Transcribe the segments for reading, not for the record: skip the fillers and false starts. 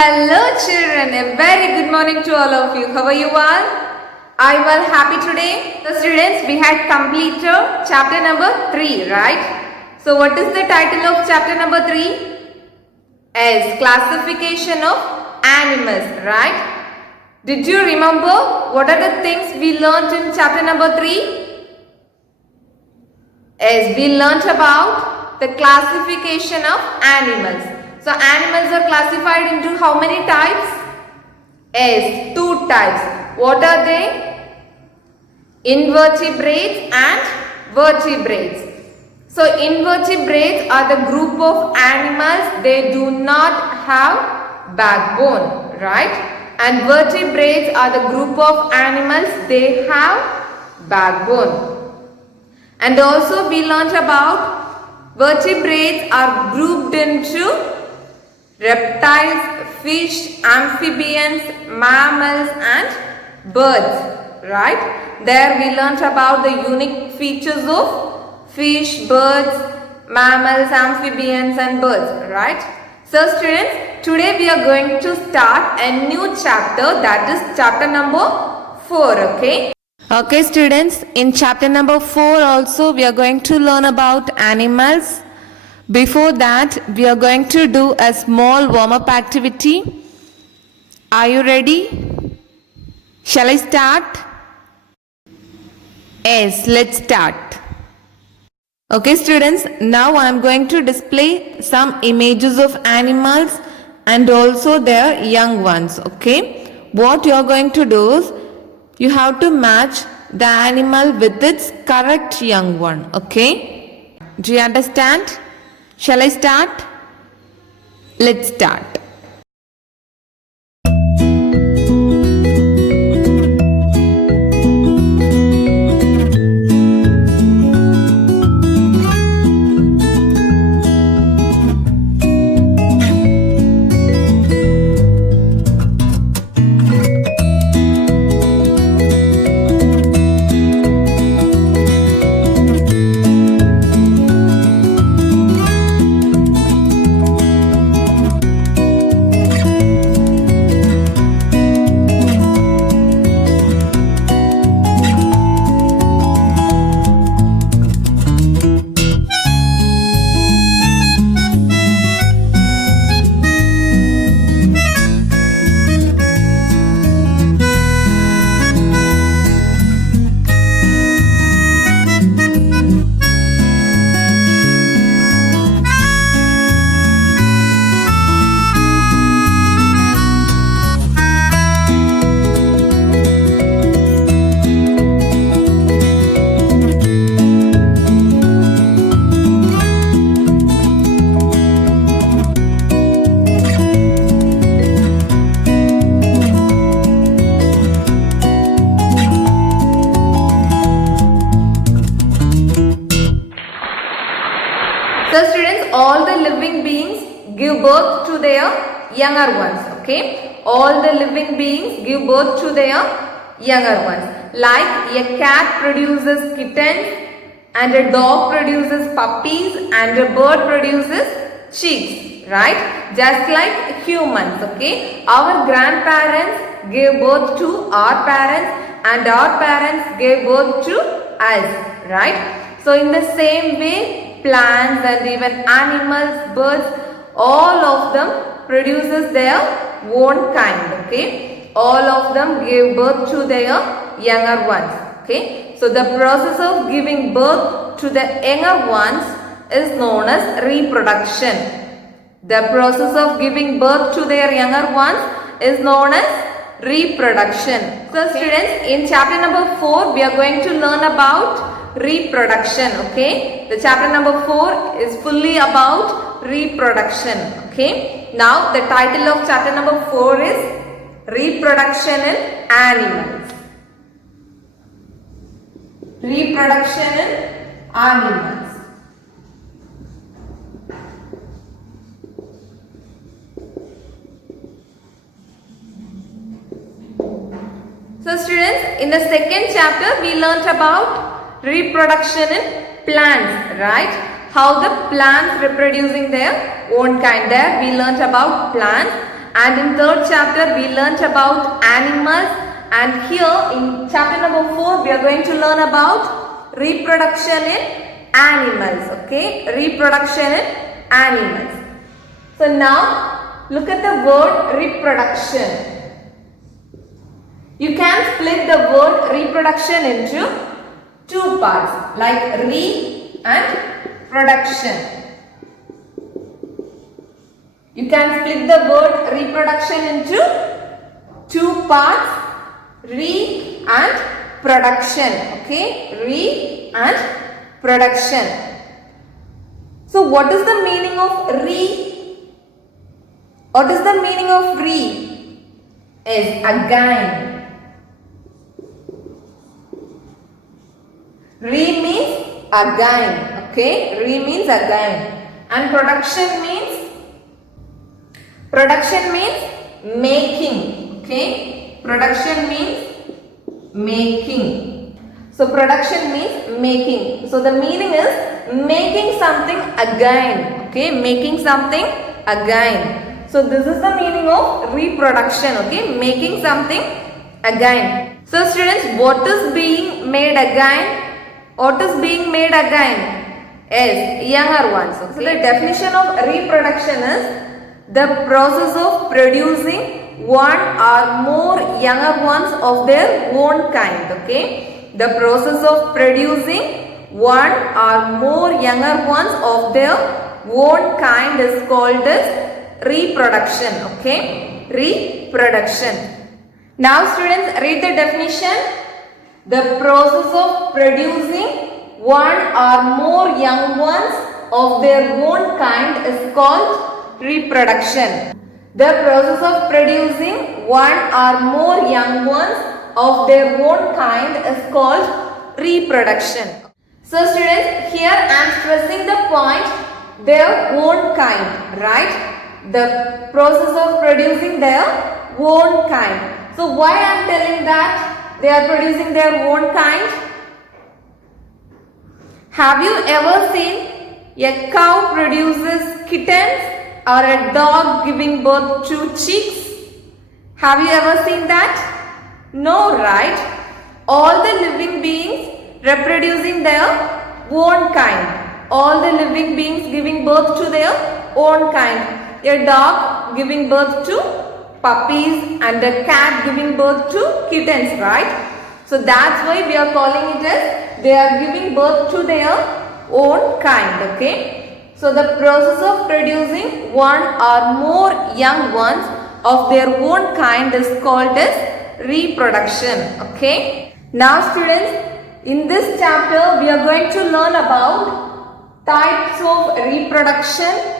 Hello children, a very good morning to all of you. How are you all? Are you all happy today? So students, we had completed chapter number 3, right? So what is the title of chapter number 3? Is classification of animals, right? Did you remember what are the things we learnt in chapter number 3? Is we learnt about the classification of animals. So animals are classified into how many types? Yes, 2 types. What are they? Invertebrates and vertebrates. So invertebrates are the group of animals, they do not have backbone, right? And vertebrates are the group of animals, they have backbone. And also we learnt about vertebrates are grouped into reptiles, fish, amphibians, mammals and birds, right? There we learnt about the unique features of fish, birds, mammals, amphibians and birds, right? So students, today we are going to start a new chapter, that is chapter number 4, okay? Okay students, in chapter number 4 also we are going to learn about animals. Before that, we are going to do a small warm-up activity. Are you ready? Shall I start? Yes, let's start. Okay students, now I am going to display some images of animals and also their young ones. Okay, what you are going to do is, you have to match the animal with its correct young one. Okay, do you understand? Shall I start? Let's start. So students, all the living beings give birth to their younger ones, okay? All the living beings give birth to their younger ones. Like a cat produces kittens and a dog produces puppies and a bird produces chicks, right? Just like humans, okay? Our grandparents gave birth to our parents and our parents gave birth to us, right? So in the same way, plants and even animals, birds, all of them produces their own kind, okay? All of them give birth to their younger ones, okay? So the process of giving birth to the younger ones is known as reproduction. The process of giving birth to their younger ones is known as reproduction. So students, in chapter number 4, we are going to learn about reproduction, okay? The chapter number 4 is fully about reproduction, okay? Now the title of chapter number 4 is reproduction in animals. Reproduction in animals. So students, in the second chapter we learnt about reproduction in plants, right? How the plants reproducing their own kind. There we learnt about plants And in third chapter we learnt about animals, and here in chapter number 4 we are going to learn about reproduction in animals. Okay, reproduction in animals. So now look at the word reproduction. You can split the word reproduction into two parts, like re and production. You can split the word reproduction into two parts, re and production. Okay, re and production. So what is the meaning of re? What is the meaning of re? Is again. Re means again. Okay, re means again. And production means making. Okay, production means making. So production means making. So the meaning is making something again. Okay, making something again. So this is the meaning of reproduction. Okay, making something again. So students, what is being made again? What is being made again? Is younger ones. Okay. So the definition of reproduction is the process of producing one or more younger ones of their own kind. Okay, the process of producing one or more younger ones of their own kind is called as reproduction. Okay, reproduction. Now students, read the definition. The process of producing one or more young ones of their own kind is called reproduction. The process of producing one or more young ones of their own kind is called reproduction. So students, here I am stressing the point their own kind, right? The process of producing their own kind. So why I am telling that they are producing their own kind? Have you ever seen a cow produces kittens or a dog giving birth to chicks? Have you ever seen that? No, right? All the living beings reproducing their own kind. All the living beings giving birth to their own kind. A dog giving birth to puppies and a cat giving birth to kittens, right? So that's why we are calling it as they are giving birth to their own kind. Okay. So the process of producing one or more young ones of their own kind is called as reproduction. Okay. Now students, in this chapter we are going to learn about types of reproduction,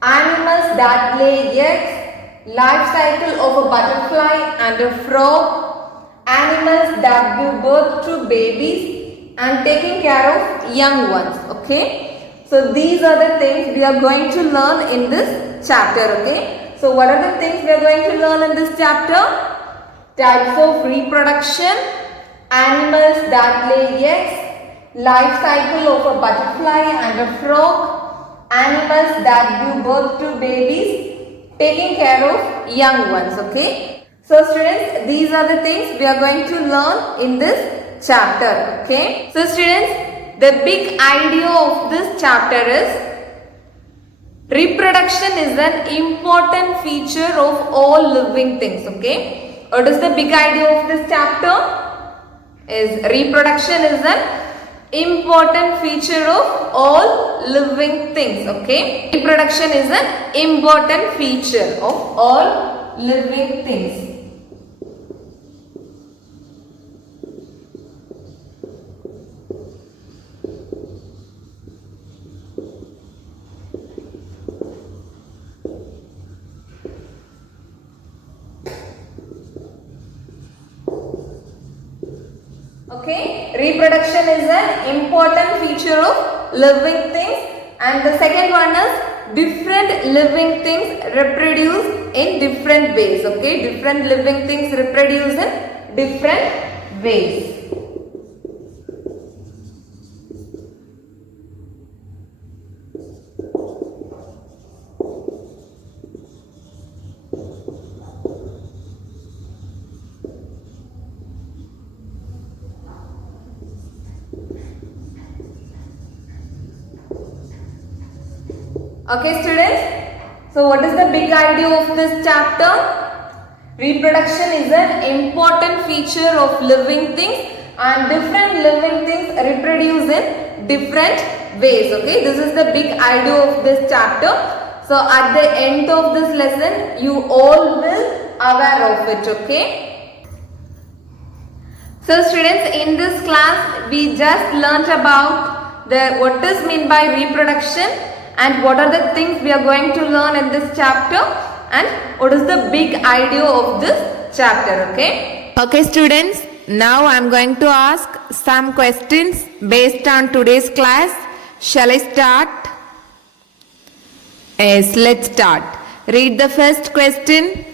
animals that lay eggs, life cycle of a butterfly and a frog, animals that give birth to babies, and taking care of young ones. Okay. So these are the things we are going to learn in this chapter. Okay. So what are the things we are going to learn in this chapter? Types of reproduction, animals that lay eggs, life cycle of a butterfly and a frog, animals that give birth to babies, taking care of young ones. Okay. So students, these are the things we are going to learn in this chapter. Okay. So students, the big idea of this chapter is reproduction is an important feature of all living things. Okay. What is the big idea of this chapter? Is reproduction is an important feature of all living things. Okay. Reproduction is an important feature of all living things. Okay, reproduction is an important feature of living things, and the second one is different living things reproduce in different ways. Okay, different living things reproduce in different ways. Okay, students. So what is the big idea of this chapter? Reproduction is an important feature of living things, and different living things reproduce in different ways. Okay, this is the big idea of this chapter. So at the end of this lesson, you all will aware of it. Okay. So students, in this class, we just learnt about what is meant by reproduction and what are the things we are going to learn in this chapter and what is the big idea of this chapter. Okay. Okay, students. Now I am going to ask some questions based on today's class. Shall I start? Yes, let's start. Read the first question.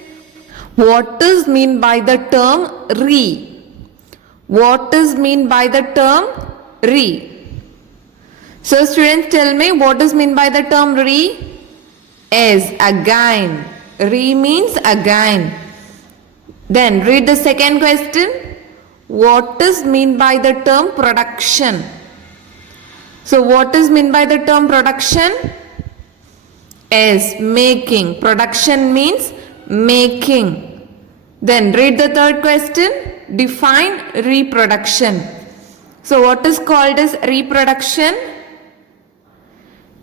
What is mean by the term re? What is mean by the term re? So students, tell me what is mean by the term re? Is again. Re means again. Then read the second question. What is mean by the term production? So what is mean by the term production? Is making. Production means making. Then read the third question. Define reproduction. So what is called as reproduction?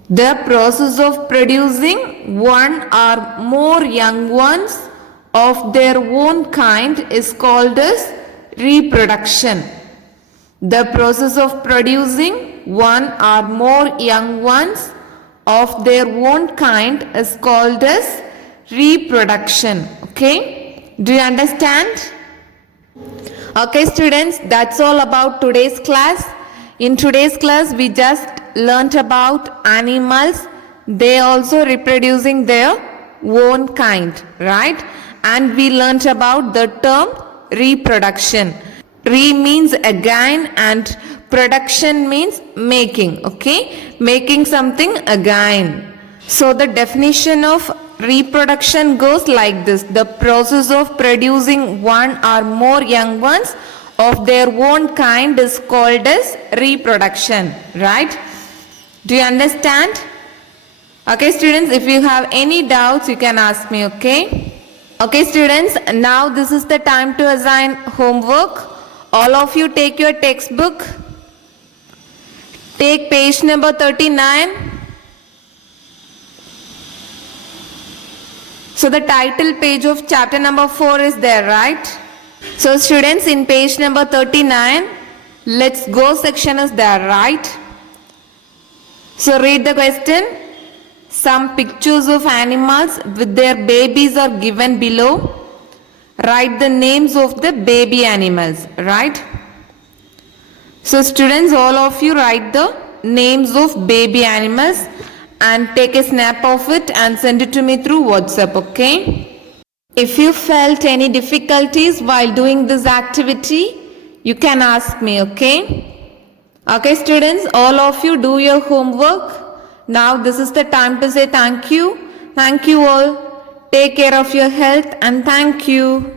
The process of producing one or more young ones of their own kind is called as reproduction. The process of producing one or more young ones of their own kind is called as reproduction. Okay? Do you understand? Okay, students, that's all about today's class. In today's class, we just learnt about animals. They also reproducing their own kind, right? And we learnt about the term reproduction. Re means again and production means making, okay? Making something again. So the definition of reproduction goes like this. The process of producing one or more young ones of their own kind is called as reproduction, right? Do you understand? Okay, students, if you have any doubts, you can ask me, okay? Okay, students, now this is the time to assign homework. All of you take your textbook. Take page number 39. So the title page of chapter number 4 is there, right? So students, in page number 39, let's go section is there, right? So read the question. Some pictures of animals with their babies are given below. Write the names of the baby animals, right? So students, all of you write the names of baby animals and take a snap of it and send it to me through WhatsApp, okay? If you felt any difficulties while doing this activity, you can ask me, okay? Okay, students, all of you do your homework. Now this is the time to say thank you. Thank you all. Take care of your health and thank you.